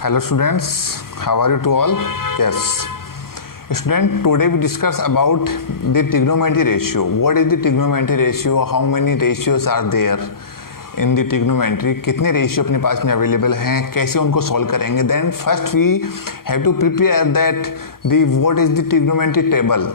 Hello students, how are you to all? Yes. Student, today we discuss about the trigonometry ratio. What is the trigonometry ratio? How many ratios are there in the trigonometry? कितने ratio अपने पास में available हैं, कैसे उनको solve करेंगे? Then first we have to prepare that the what is the trigonometry table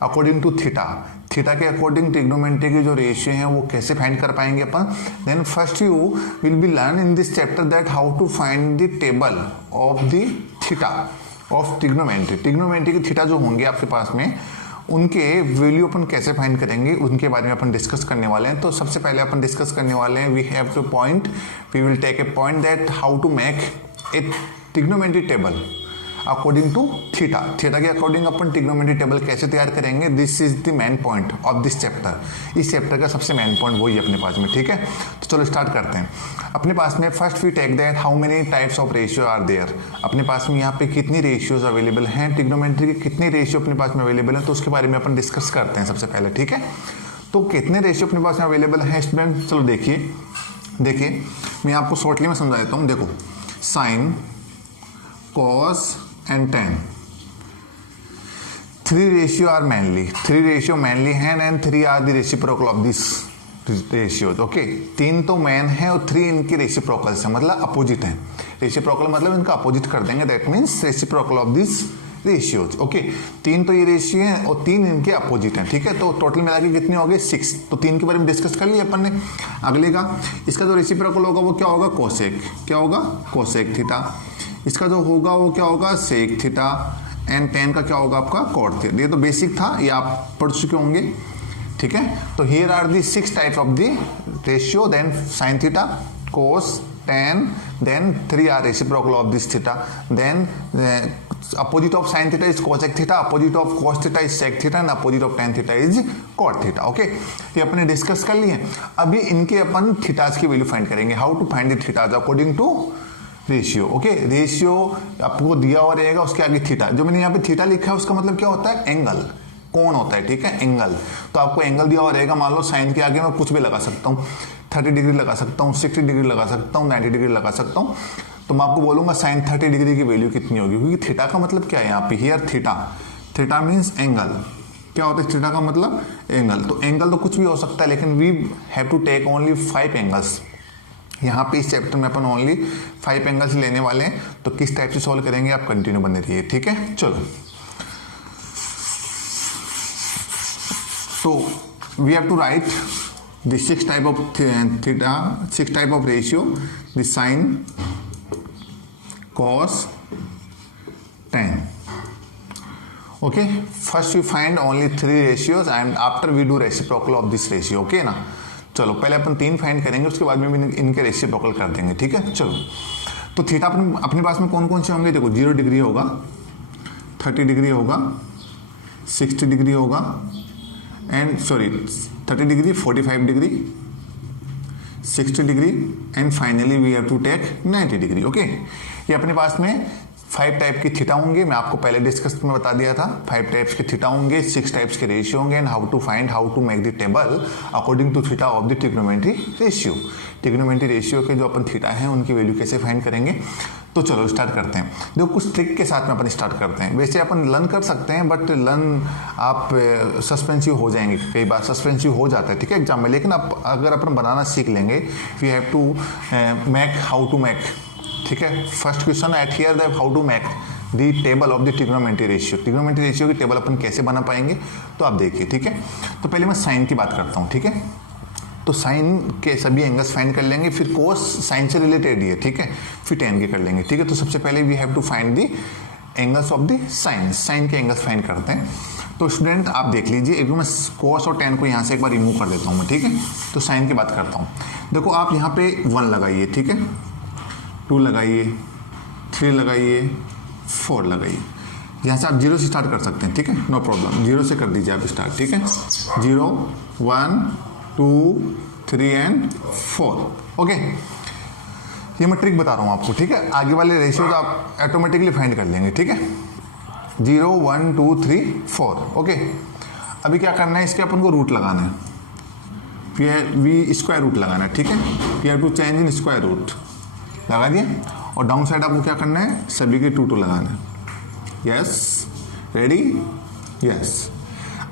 according to theta. Theta के according trigonometry के जो रेशियो हैं वो कैसे फाइंड कर पाएंगे अपन. Then first you will be learn in this chapter that how to find the table of the theta of trigonometry. Trigonometry के थीटा जो होंगे आपके पास में उनके वैल्यू अपन कैसे फाइंड करेंगे उनके बारे में अपन डिस्कस करने वाले हैं. तो सबसे पहले अपन डिस्कस करने वाले हैं we have to point we will take a point that how to make a trigonometry table according to theta. Theta के अकॉर्डिंग अपन ट्रिग्नोमेट्री टेबल कैसे तैयार करेंगे, this is the main point of this chapter. इस chapter का सबसे main point वही है अपने पास में. ठीक है, तो चलो स्टार्ट करते हैं. अपने पास में first we take that how many types of ratio are there. अपने पास में यहाँ पे कितनी रेशियोज अवेलेबल हैं, ट्रिग्नोमेट्री के कितने रेशियो अपने पास में अवेलेबल हैं, तो उसके बारे में अपन डिस्कस करते हैं सबसे पहले. ठीक है, तो कितने रेशियो अपने पास में अवेलेबल हैं स्टूडेंट, चलो देखिए मैं आपको शॉर्टली में समझा देता हूँ. देखो sine, cos and tan, three ratio are mainly, three ratio mainly हैं and three are the reciprocal of this ratios. Okay, तीन तो मेन है और थ्री इनकी रेसिप्रोकल्स है, मतलब अपोजिट है. रेसिप्रोकल मतलब इनका अपोजिट कर देंगे, that means reciprocal of this ratios. Okay, तीन तो ये रेशियो हैं और तीन इनके अपोजिट हैं. ठीक है, तो टोटल मिला के कितने हो गए 6. तो तीन के बारे में डिस्कस कर लिया अपन ने. अगले का इसका जो रेसिप्रोकल होगा वो क्या होगा, कोसेक. क्या होगा, कोसेक थीटा. इसका जो होगा वो क्या होगा, सेक थीटा. एंड टेन का क्या होगा आपका, कॉट थीटा. ये तो बेसिक था, ये आप पढ़ चुके होंगे. ठीक है, तो here are the 6 types of the ratio. Then sine theta, cos, tan, then 3 are reciprocal of this theta. Then opposite of sine theta is cosec theta, opposite of cos theta is sec theta and opposite of tan theta is cot theta. Okay, ये अपने discuss कर लिए. अभी इनके अपन thetas की value find करेंगे. How to find the thetas according to ratio. Okay, ratio आपको दिया हुआ रहेगा, उसके आगे थीटा. जो मैंने यहाँ पे थीटा लिखा है उसका मतलब क्या होता है, एंगल, कौन होता है. ठीक है, एंगल. तो आपको एंगल दिया हुआ रहेगा. मान लो साइन के आगे मैं कुछ भी लगा सकता हूँ, 30 डिग्री लगा सकता हूँ, 60 डिग्री लगा सकता हूँ, 90 डिग्री लगा सकता हूँ. तो मैं आपको बोलूंगा साइन 30 डिग्री की वैल्यू कितनी होगी, क्योंकि थीटा का मतलब क्या है यहाँ पे, here theta. Theta means angle. क्या होता है थीटा का मतलब, एंगल. तो एंगल तो कुछ भी हो सकता है, लेकिन we have to take only 5 angles. यहाँ पे इस चैप्टर में अपन ओनली 5 एंगल्स लेने वाले हैं. तो किस टाइप से सॉल्व करेंगे आप कंटिन्यू बने रहिए. ठीक है, चलो. तो we have to write the 6 type of theta, 6 type of ratio, the sine, cos, tan. Okay, first we find only 3 ratios and after we do reciprocal of this ratio. Okay ना, चलो पहले अपन 3 find करेंगे, उसके बाद में इनके reciprocal कर देंगे. ठीक है, चलो. तो थीटा अपने पास में कौन कौन से होंगे, देखो 0 डिग्री होगा, 30 डिग्री होगा, 60 डिग्री होगा and 30 degree, 45 degree, 60 degree and finally we have to take 90 degree. Okay, ये अपने पास में 5 टाइप की थीटा होंगे. मैं आपको पहले डिस्कस में बता दिया था, 5 टाइप्स के थीटा होंगे, 6 टाइप्स के रेशियो होंगे and how to make the table according to theta of the trigonometry ratio. Trigonometry ratio के जो अपन थीटा हैं उनकी वैल्यू कैसे फाइंड करेंगे. तो चलो स्टार्ट करते हैं. देखो कुछ ट्रिक के साथ में अपन स्टार्ट करते हैं. वैसे अपन लर्न कर सकते हैं, बट लर्न आप सस्पेंसिव हो जाएंगे, कई बार सस्पेंसिव हो जाता है. ठीक है, एग्जाम में. लेकिन अब अगर अपन बनाना सीख लेंगे, we have to make how to make. ठीक है, first question at here that how to make the table of the trigonometry ratio. Trigonometry ratio की टेबल अपन कैसे बना पाएंगे, तो आप देखिए. ठीक है, तो पहले मैं साइन की बात करता हूँ. ठीक है, तो साइन के सभी एंगल्स फाइंड कर लेंगे, फिर कोस साइन से रिलेटेड ही है. ठीक है, फिर टेन के कर लेंगे. ठीक है, तो सबसे पहले we have to find the angles of the sine. Sine के एंगल्स फाइंड करते हैं. तो स्टूडेंट आप देख लीजिए, एक मैं कोस और टेन को यहाँ से एक बार रिमूव कर देता हूँ मैं. ठीक है, तो साइन की बात करता हूँ. देखो आप यहाँ पे 1 लगाइए. ठीक है, 2 लगाइए, 3 लगाइए, 4 लगाइए. यहाँ से आप 0 से स्टार्ट कर सकते हैं. ठीक है, नो प्रॉब्लम, 0 से कर दीजिए आप स्टार्ट. ठीक है, 0, 1, 2, 3 एंड 4. ओके, ये मैं ट्रिक बता रहा हूँ आपको. ठीक है, आगे वाले रेशियोज आप ऑटोमेटिकली फाइंड कर लेंगे. ठीक है, 0, 1, 2, 3, 4. ओके, अभी क्या करना है, इसके अपन को रूट लगाना है. वी स्क्वायर रूट लगाना है. ठीक है, we have to change in square root. लगा दिया. और डाउन साइड आपको क्या करना है, सभी के 2 2 लगाना है। Yes, ready, yes.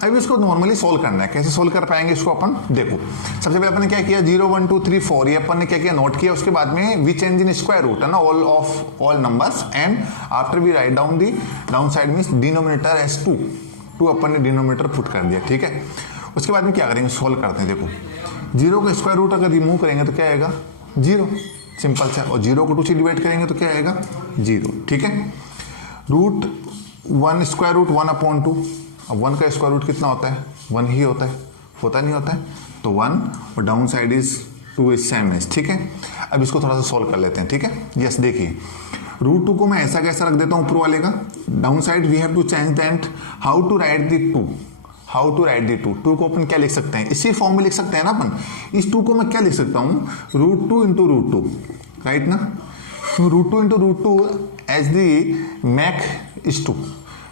अब इसको नॉर्मली सोल्व करना है। कैसे सोल्व कर पाएंगे इसको अपन, देखो सबसे पहले अपन ने क्या किया, 0 1 2 3 4 ये अपन ने क्या किया, नोट किया। उसके बाद में we change in square root है ना all of all numbers, and after we write down the down side means denominator as 2 अपन ने डिनोमिनेटर पुट कर दिया, ठीक है। उसके बाद में क्या करेंगे, सोल्व करते हैं। देखो 0 का स्क्वायर रूट अगर रिमूव करेंगे तो क्या आएगा, 0, सिंपल सा। और 0 को 2 से डिवाइड करेंगे तो क्या आएगा, 0, ठीक है। रूट 1 स्क्वायर रूट 1/2, अब 1 का स्क्वायर रूट कितना होता है, 1 ही होता है, होता नहीं होता है, तो 1 और down side is 2 is same as, ठीक है। अब इसको थोड़ा सा सोल्व कर लेते हैं, ठीक है। यस, देखिए रूट 2 को मैं ऐसा कैसा रख देता हूँ ऊपर वाले का, down side we have to change that how to write the 2, how to write the 2 को अपन क्या लिख सकते हैं, इसी फॉर्म में लिख सकते हैं ना अपन। इस 2 को मैं क्या लिख सकता हूँ, √2 इंटू √2, राइट ना। √2 into √2 as the mac is 2,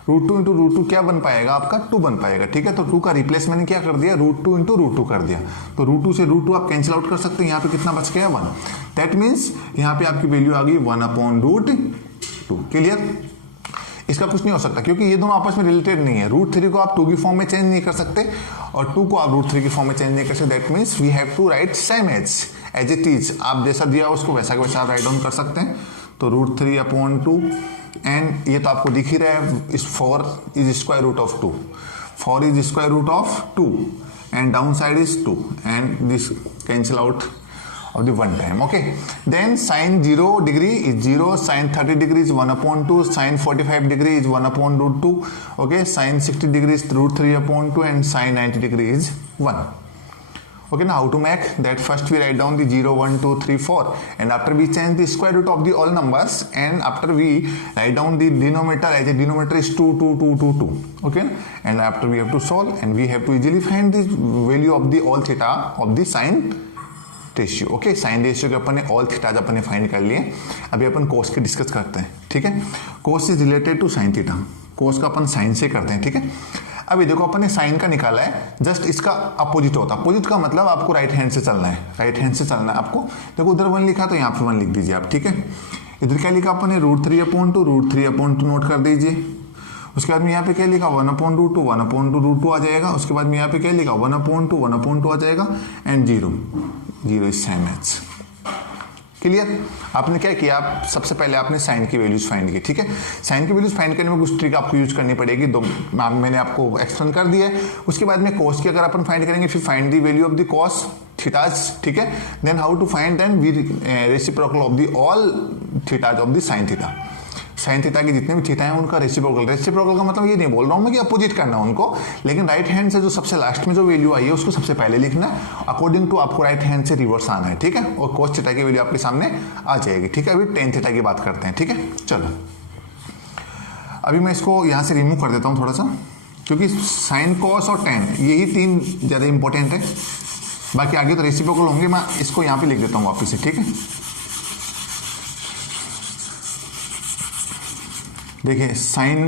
√2 into √2 क्या बन पाएगा आपका, 2 बन पाएगा, ठीक है। तो 2 का रिप्लेस मैंने क्या कर दिया, √2 इंटू √2 कर दिया। तो √2 से √2 आप कैंसिल आउट कर सकते हैं। यहाँ पे कितना बच गया, 1। दैट मीन्स यहाँ पे आपकी वैल्यू आ गई 1/√2। क्लियर, इसका कुछ नहीं हो सकता क्योंकि ये दोनों आपस में रिलेटेड नहीं है। √3 को आप 2 की फॉर्म में चेंज नहीं कर सकते और 2 को आप √3 की फॉर्म में चेंज नहीं कर सकते। That means we have to write same as it is. आप जैसा दिया उसको वैसा का वैसा राइट डाउन कर सकते हैं। तो √3/2 एंड ये तो आपको दिख ही रहा है, इस 4 is square root of 2, 4 is square root of 2 and down side is 2 and this cancel out of the one time, okay. Then sin 0 degree is 0, sin 30 degree is 1/2, sin 45 degree is 1/√2, okay. Sin 60 degree is √3/2 and sin 90 degree is 1. Okay, now how to make that? First we write down the 0 1 2 3 4 and after we change the square root of the all numbers and after we write down the denominator as a denominator is 2 2 2 2 2, okay. And after we have to solve and we have to easily find the value of the all theta of the sin ratio, okay. Sine ratio के अपन ने all theta's अपन ने find कर लिए। अभी अपन कोस के discuss करते हैं, ठीक है। Cos is related to sine theta, cos का अपन साइन से करते हैं, ठीक है। अभी देखो अपन ने साइन का निकाला है, जस्ट इसका अपोजिट होता है। अपोजिट का मतलब आपको राइट हैंड से चलना है, राइट हैंड से चलना है आपको। देखो उधर 1 लिखा तो यहाँ पे 1 लिख दीजिए आप, ठीक है। इधर क्या लिखा अपन ने, √3/2 नोट कर दीजिए। उसके बाद में यहाँ पे क्या लिखा, 1/√2 आ जाएगा। उसके बाद में यहाँ पे क्या लिखा, 1/2 आ जाएगा and 0 is same as. Clear, आपने क्या किया, आप सबसे पहले आपने साइन की वैल्यूज फाइंड की, ठीक है। साइन की वैल्यूज फाइंड करने में कुछ ट्रिक आपको यूज करनी पड़ेगी, दो मैंने आपको एक्सप्लेन कर दिया है। उसके बाद में कोस की अगर अपन फाइंड करेंगे, फिर find the value of the cos thetas, ठीक है। Then how to find then we reciprocal of the all thetas of the sine theta. Sine theta के जितने भी थीटा हैं उनका रेसिप्रोकल। रेसिप्रोकल का मतलब ये नहीं बोल रहा हूं मैं कि अपोजिट करना है उनको, लेकिन राइट हैंड से जो सबसे लास्ट में जो वैल्यू आई है उसको सबसे पहले लिखना है, अकॉर्डिंग टू आपको राइट हैंड से रिवर्स आना है, ठीक है। और कोस थीटा की वैल्यू आपके सामने आ जाएगी, ठीक है। अभी टेन थीटा की बात करते हैं, ठीक है। चलो अभी मैं इसको यहाँ से रिमूव कर देता हूँ थोड़ा सा, क्योंकि साइन, कॉस और टेन यही 3 ज़्यादा इंपॉर्टेंट है। बाकी आगे तो रेसिप्रोकल होंगे, मैं इसको यहाँ पे लिख देता हूँ वापस से, ठीक है। देखिए साइन,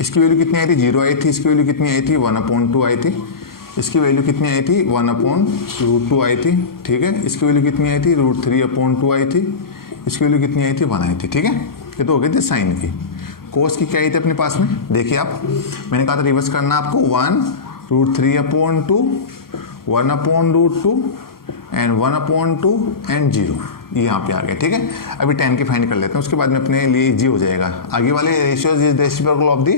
इसकी वैल्यू कितनी आई थी, 0 आई थी। इसकी वैल्यू कितनी आई थी, 1/2 आई थी। इसकी वैल्यू कितनी आई थी, 1/√2 आई थी, ठीक है। इसकी वैल्यू कितनी आई थी, √3/2 आई थी। इसकी वैल्यू कितनी आई थी, 1 आई थी, ठीक है। ये तो हो गई थी साइन की। कोस की क्या आई थी अपने पास में, देखिए आप, मैंने कहा था रिवर्स करना आपको, 1√3/2, 1/√2 एंड 1/2 एंड 0, ये यहाँ पे आ गया, ठीक है। अभी टेन की फाइंड कर लेते हैं, उसके बाद में अपने लिए इजी हो जाएगा। आगे वाले ratios is reciprocal of the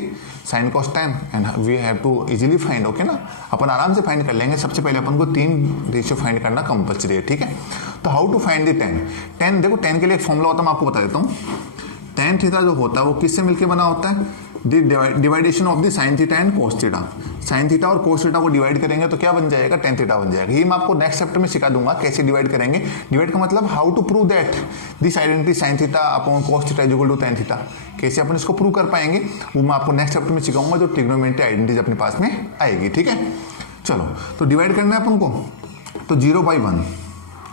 sine cos tan and we have to easily find, okay ना। अपन आराम से फाइंड कर लेंगे। सबसे पहले अपन को 3 रेशियो फाइंड करना कंपल्सरी है, ठीक है। तो हाउ टू फाइंड दी 10, देखो 10 के लिए एक फॉर्मूला होता है, मैं आपको बता देता हूँ। tan थीटा जो होता है वो किससे मिलकर बना होता है, division of the sine theta and cos theta. Sine theta और कोस थीटा को डिवाइड करेंगे तो क्या बन जाएगा, tan थीटा बन जाएगा। ये मैं आपको नेक्स्ट चैप्टर में सिखा दूंगा कैसे डिवाइड करेंगे। डिवाइड का मतलब how to prove that this identity sine theta upon cos theta is equal to tan theta, कैसे अपन इसको प्रूव कर पाएंगे वो मैं आपको नेक्स्ट चैप्टर में सिखाऊंगा, जो ट्रिग्नोमेट्री आइडेंटिटीज अपने पास में आएगी, ठीक है। चलो तो डिवाइड करना है अपन को, तो 0/1,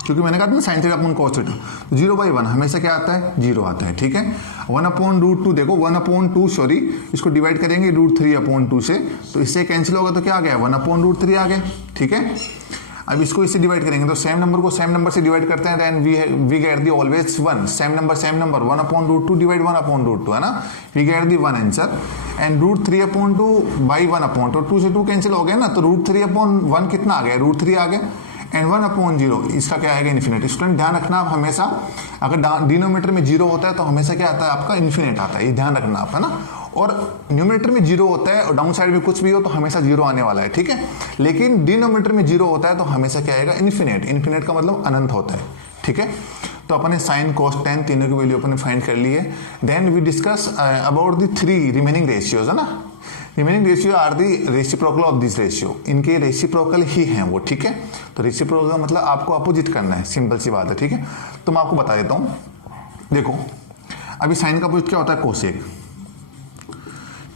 क्योंकि मैंने कहा था ना sign theta upon cos theta, तो 0/1 हमेशा क्या आता है, 0 आता है, ठीक है। 1/√2 देखो 1/2 सॉरी, इसको डिवाइड करेंगे √3/2 से, तो इससे कैंसिल होगा तो क्या आ गया, 1/√3 आ गया, ठीक है। अब इसको इससे डिवाइड करेंगे तो सेम नंबर को सेम नंबर से डिवाइड करते हैं, then we get the always one, same number 1/√2 divide 1/√2 है ना, we get the one answer. And √3/2 by 1/2, 2 से 2 कैंसिल हो गया ना, तो √3/1 कितना आ गया, √3 आ गया। एंड 1/0 इसका क्या आएगा, इन्फिनिट। स्टूडेंट ध्यान रखना आप हमेशा, अगर डिनोमीटर में 0 होता है तो हमेशा क्या आता है आपका, इन्फिनिट आता है, ये ध्यान रखना आप, है ना। और न्यूमरेटर में 0 होता है और डाउन साइड में कुछ भी हो तो हमेशा 0 आने वाला है, ठीक है। लेकिन डिनोमीटर में 0 होता है तो हमेशा क्या आएगा, इन्फिनिट। इन्फिनिट का मतलब अनंत होता है, ठीक है। तो अपन ने साइन कोस टेन तीनों की वैल्यू अपन ने फाइंड कर ली है। Then we discuss about the 3 remaining ratios, है ना। Remaining ratio are the reciprocal of this ratio, इनके रेसिप्रोकल ही हैं वो, ठीक है। तो रेसिप्रोकल का मतलब आपको अपोजिट करना है, सिंपल सी बात है, ठीक है। तो मैं आपको बता देता हूँ, देखो अभी साइन का अपोजिट क्या होता है, कोसेक,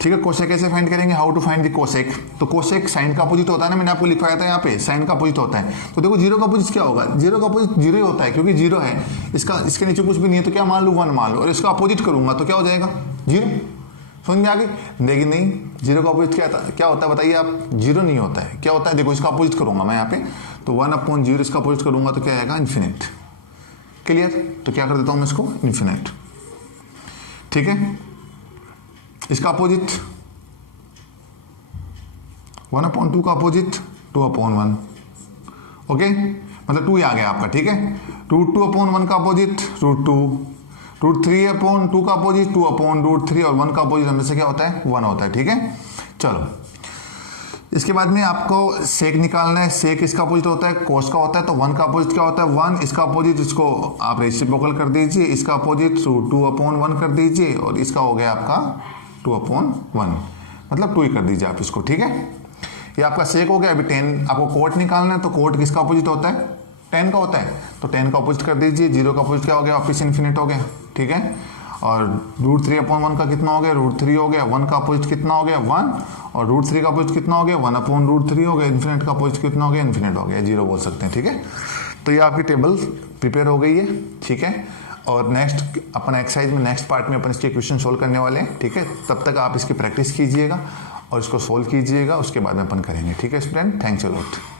ठीक है। कोसेक कैसे फाइंड करेंगे, how to find the cosec. तो कोसेक साइन का अपोजिट होता है ना, मैंने आपको लिखवाया था यहाँ पे, साइन का अपोजिट होता है। तो देखो जीरो का अपोजिट क्या होगा, जीरो का अपोजिट जीरो ही होता है, क्योंकि जीरो है, इसके नीचे कुछ भी नहीं है तो क्या मान लूँ, 1 मान लो, और इसका अपोजिट करूंगा तो क्या हो जाएगा, 0। समझ में आ गई। लेकिन नहीं, जीरो का अपोजिट क्या होता है बताइए आप, जीरो नहीं होता है, क्या होता है, देखो इसका अपोजिट करूंगा मैं यहाँ पे, तो 1/0 इसका अपोजिट करूंगा तो क्या आएगा, इन्फिनिट। क्लियर। तो क्या कर देता हूँ मैं इसको, इन्फिनिट, ठीक है। इसका अपोजिट 1/2 का अपोजिट 2/1, ओके, मतलब 2 ही आ गया आपका, ठीक है। √2/1 का अपोजिट √2, √3/2 का अपोजिट 2/√3, और 1 का अपोजिट हमेशा क्या होता है, 1 होता है, ठीक है। चलो इसके बाद में आपको सेक निकालना है। सेक इसका अपोजिट होता है, कोस का होता है, तो 1 का अपोजिट क्या होता है, 1। इसका अपोजिट इसको आप रेसिप्रोकल कर दीजिए, इसका अपोजिट √2/1 कर दीजिए, और इसका हो गया आपका 2/1, मतलब 2 ही कर दीजिए आप इसको, ठीक है। ये आपका सेक हो गया। अभी 10 आपको कोट निकालना है, तो कोट किसका अपोजिट होता है, 10 का होता है, तो 10 का अपोजिट कर दीजिए। 0 का अपोजिट क्या हो गया, वापिस इन्फिनिट हो गया, ठीक है। और √3/1 का कितना हो गया, √3 हो गया। 1 का अपोजिट कितना हो गया, 1, और √3 का अपोजिट कितना हो गया, 1/√3 हो गया। इन्फिनिट का अपोजिट कितना हो गया, इन्फिनिट हो गया, 0 बोल सकते हैं, ठीक है। तो ये आपकी टेबल प्रिपेयर हो गई है, ठीक है। और नेक्स्ट अपन एक्सरसाइज में नेक्स्ट पार्ट में अपन इसके क्वेश्चन सोल्व करने वाले हैं, ठीक है। तब तक आप इसकी प्रैक्टिस कीजिएगा और इसको सोल्व कीजिएगा, उसके बाद में अपन करेंगे, ठीक है स्टूडेंट। Thanks a lot.